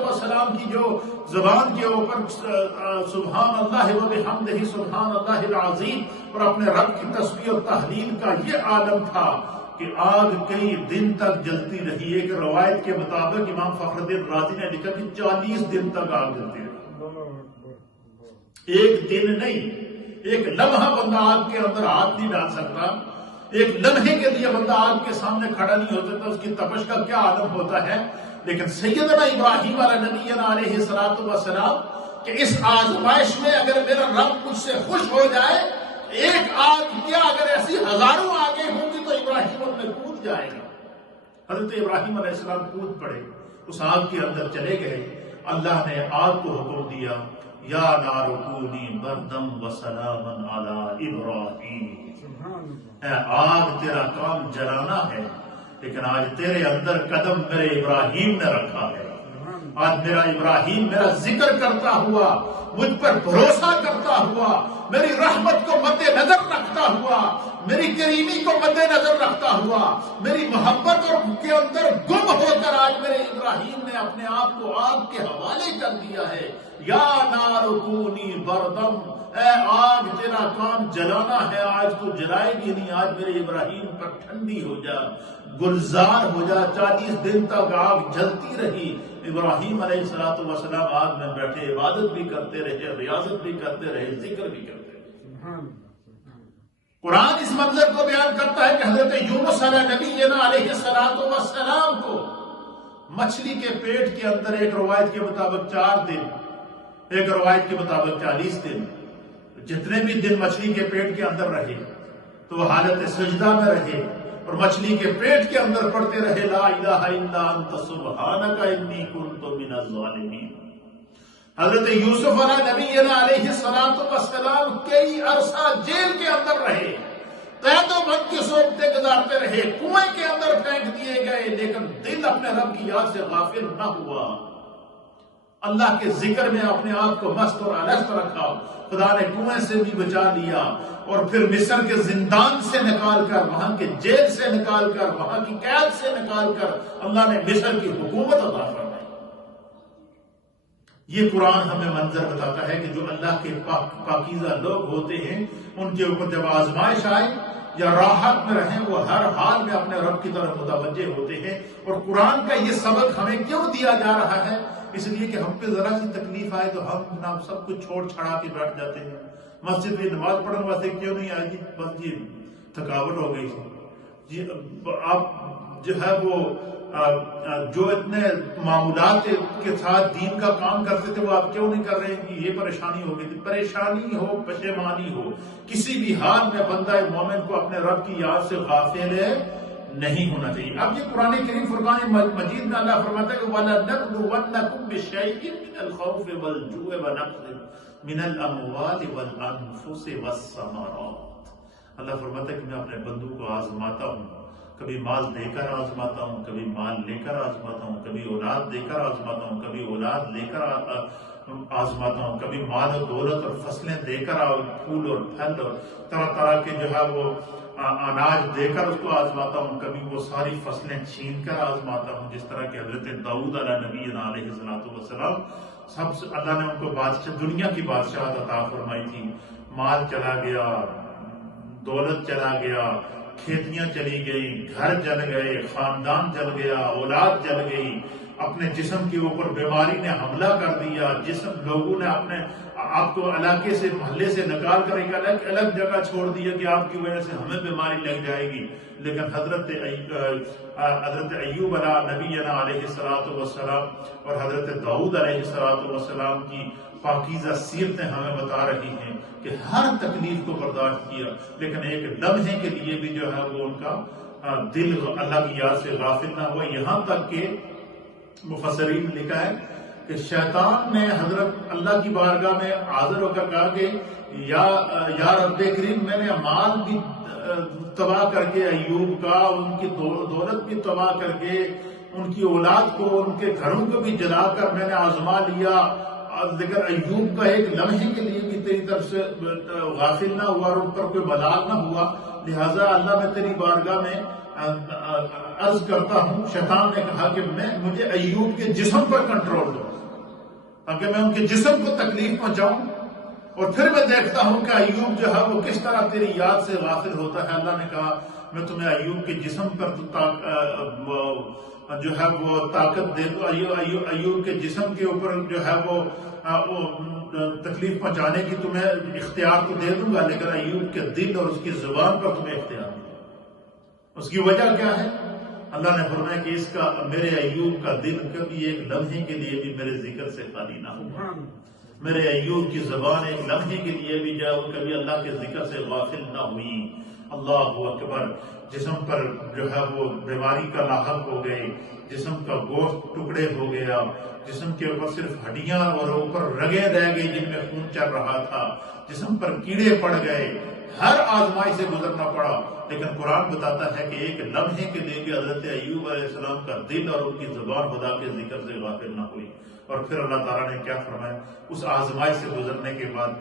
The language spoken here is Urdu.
والسلام کی جو زبان کے اوپر سبحان اللہ و بحمدہ سبحان اللہ العظیم اور اپنے رب کی تسبیح اور تحلیل کا یہ عالم تھا کہ آگ کئی دن تک جلتی رہی. ایک روایت کے مطابق امام فخر الدین رازی نے لکھا کہ 40 دن تک آگ جلتی رہی. ایک دن نہیں، ایک لمحہ بندہ آگ کے اندر ہاتھ نہیں ڈال سکتا، ایک لمحے کے لیے بندہ آگ کے سامنے کھڑا نہیں ہو سکتا، اس کی تپش کا کیا عالم ہوتا ہے. لیکن سیدنا ابراہیم علیہ نبینا علیہ الصلوۃ والسلام کہ اس آزمائش میں اگر میرا رب مجھ سے خوش ہو جائے، ایک آگ کیا اگر ایسی ہزاروں آگیں ہوں گی تو ابراہیم اپنے کود جائے گا. حضرت ابراہیم علیہ السلام کود پڑے، اس آگ کے اندر چلے گئے. اللہ نے آگ کو حکم دیا یا نار کونی بردم وسلاما علی ابراہیم. اے آگ تیرا کام جلانا ہے، لیکن آج تیرے اندر قدم میرے ابراہیم نے رکھا ہے. آج میرا ابراہیم میرا ذکر کرتا ہوا، مجھ پر بھروسہ کرتا ہوا، میری رحمت کو مد نظر رکھتا ہوا، میری کریمی کو مد نظر رکھتا ہوا، میری محبت اور کے اندر گم ہو کر آج میرے ابراہیم نے اپنے آپ کو آگ کے حوالے کر دیا ہے. یا نار کونی بردم، اے آگ تیرا کام جلانا ہے، آج تو جلائے گی نہیں، آج میرے ابراہیم پر ٹھنڈی ہو جا، گلزار ہو جا. 40 دن تک آگ جلتی رہی. ابراہیم علیہ السلام آگ میں بیٹھے عبادت بھی کرتے رہے، ریاضت بھی کرتے رہے، ذکر بھی کرتے رہے. قرآن اس منظر کو بیان کرتا ہے کہ حضرت یونس علیہ نبینا علیہ السلام کو مچھلی کے پیٹ کے اندر ایک روایت کے مطابق 4 دن، ایک روایت کے مطابق 40 دن، جتنے بھی دن مچھلی کے پیٹ کے اندر رہے تو وہ حالت سجدہ میں رہے اور مچھلی کے پیٹ کے اندر پڑھتے رہے لا الہ الا انت سبحانک انی کنت من الظالمین. حضرت یوسف علیہ نبینا علیہ السلام کئی عرصہ جیل کے اندر رہے، قید و بند کی صورتیں گزارتے رہے، کنویں کے اندر پھینک دیے گئے، لیکن دل اپنے رب کی یاد سے غافل نہ ہوا. اللہ کے ذکر میں اپنے آپ کو مست اور الست رکھا. خدا نے کنویں سے بھی بچا لیا اور پھر مصر کے زندان سے نکال کر، وہاں کے جیل سے نکال کر، وہاں کی قید سے نکال کر اللہ نے مصر کی حکومت عطا فرمائی. یہ قرآن ہمیں منظر بتاتا ہے کہ جو اللہ کے پاکیزہ لوگ ہوتے ہیں ان کے اوپر جب آزمائش آئے یا راحت میں رہیں وہ ہر حال میں اپنے رب کی طرف متوجہ ہوتے ہیں. اور قرآن کا یہ سبق ہمیں کیوں دیا جا رہا ہے؟ اس لیے کہ ہم پہ ذرا سی تکلیف آئے تو ہم جناب سب کچھ چھوڑ چھڑا کے بیٹھ جاتے ہیں. مسجد میں نماز پڑھنے واسطے کیوں نہیں آئی جی؟ بس یہ تھکاوٹ ہو گئی جی. آپ جو ہے وہ جو اتنے معمولات کے ساتھ دین کا کام کرتے تھے وہ آپ کیوں نہیں کر رہے ہیں؟ یہ پریشانی ہو گئی تھی. پریشانی ہو، پشیمانی ہو، کسی بھی حال میں بندہ مومن کو اپنے رب کی یاد سے غافل نہیں ہونا چاہیے. اب یہ قرآن کریم فرقان مجید میں اللہ فرماتا ہے کہ وَلَنَبْلُوَنَّكُمْ بِشَيْءٍ مِّنَ الْخَوْفِ وَالْجُوعِ وَنَقْصٍ مِّنَ الْأَمْوَالِ وَالْأَنفُسِ وَالثَّمَرَاتِ. اللہ فرماتا ہے کہ میں اپنے بندوں کو آزماتا ہوں، کبھی مال دے کر آزماتا ہوں، کبھی مال لے کر آزماتا ہوں، کبھی اولاد دے کر آزماتا ہوں، کبھی اولاد لے کر آزماتا ہوں، کبھی مال و دولت اور فصلیں دے کر، پھول اور پھل اور طرح طرح کے جو ہے وہ اناج دے کر اس کو آزماتا ہوں، کبھی وہ ساری فصلیں چھین کر آزماتا ہوں. جس طرح کہ حضرت داؤد علیہ نبینا علیہ السلام سب سے اللہ نے ان کو بادشاہ دنیا کی بادشاہت عطا فرمائی تھی. مال چلا گیا، دولت چلا گیا، کھیتیاں چلی گئی، گھر جل گئے، خاندان جل گیا، اولاد جل گئی، اپنے جسم کے اوپر بیماری نے حملہ کر دیا، جسم لوگوں نے اپنے آپ کو علاقے سے محلے سے نکال کر ایک الگ جگہ چھوڑ دیا کہ آپ کی وجہ سے ہمیں بیماری لگ جائے گی. لیکن حضرت ایوب علیہ نبینا علیہ السلام اور حضرت داؤد علیہ السلام کی پاکیزہ سیرتیں ہمیں بتا رہی ہیں کہ ہر تکلیف کو برداشت کیا، لیکن ایک لمحے کے لیے بھی جو ہے وہ ان کا دل اللہ کی یاد سے غافل نہ ہوا. یہاں تک کہ مفسرین نے لکھا ہے کہ شیطان نے حضرت اللہ کی بارگاہ میں حاضر ہو کر کہا کہ یا رب کریم، میں نے مال بھی تباہ کر کے ایوب کا، ان کی دولت بھی تباہ کر کے، ان کی اولاد کو، ان کے گھروں کو بھی جلا کر میں نے آزما لیا، لیکن ایوب کا ایک لمحے کے لیے بھی تیری طرف سے غافل نہ ہوا اور ان پر کوئی بلاغ نہ ہوا. لہٰذا اللہ میں تیری بارگاہ میں عرض کرتا ہوں، شیطان نے کہا کہ مجھے ایوب کے جسم پر کنٹرول دو تاکہ میں ان کے جسم کو تکلیف پہنچاؤں، اور پھر میں دیکھتا ہوں کہ ایوب جو ہے وہ کس طرح تیری یاد سے غافل ہوتا ہے۔ اللہ نے کہا میں تمہیں ایوب کے جسم پر جو ہے وہ طاقت دے دوں، ایوب کے جسم کے اوپر جو ہے وہ تکلیف پہنچانے کی تمہیں اختیار تو دے دوں گا، لیکن ایوب کے دل اور اس کی زبان پر تمہیں اختیار نہیں۔ اس کی وجہ کیا ہے؟ اللہ نے فرمایا کہ اس کا میرے ایوب کا دل کبھی ایک لمحے کے لیے بھی میرے ذکر سے خالی نہ ہوا، میرے ایوب کی زبان ایک لمحے کے لیے بھی کبھی اللہ کے ذکر سے غافل نہ ہوئی۔ اللہ اکبر۔ جسم پر جو ہے وہ بیماری کا لاحق ہو گئی، جسم کا گوشت ٹکڑے ہو گیا، جسم کے اوپر صرف ہڈیاں اور اوپر رگیں رہ گئی جن میں خون چل رہا تھا، جسم پر کیڑے پڑ گئے، ہر آزمائی سے گزرنا پڑا، لیکن قرآن بتاتا ہے کہ ایک لمحے کے لیے بھی حضرت ایوب علیہ السلام کا دل اور ان کی زبان خدا کے ذکر سے غافل نہ ہوئی۔ اور پھر اللہ تعالیٰ نے کیا فرمایا؟ اس آزمائی سے گزرنے کے بعد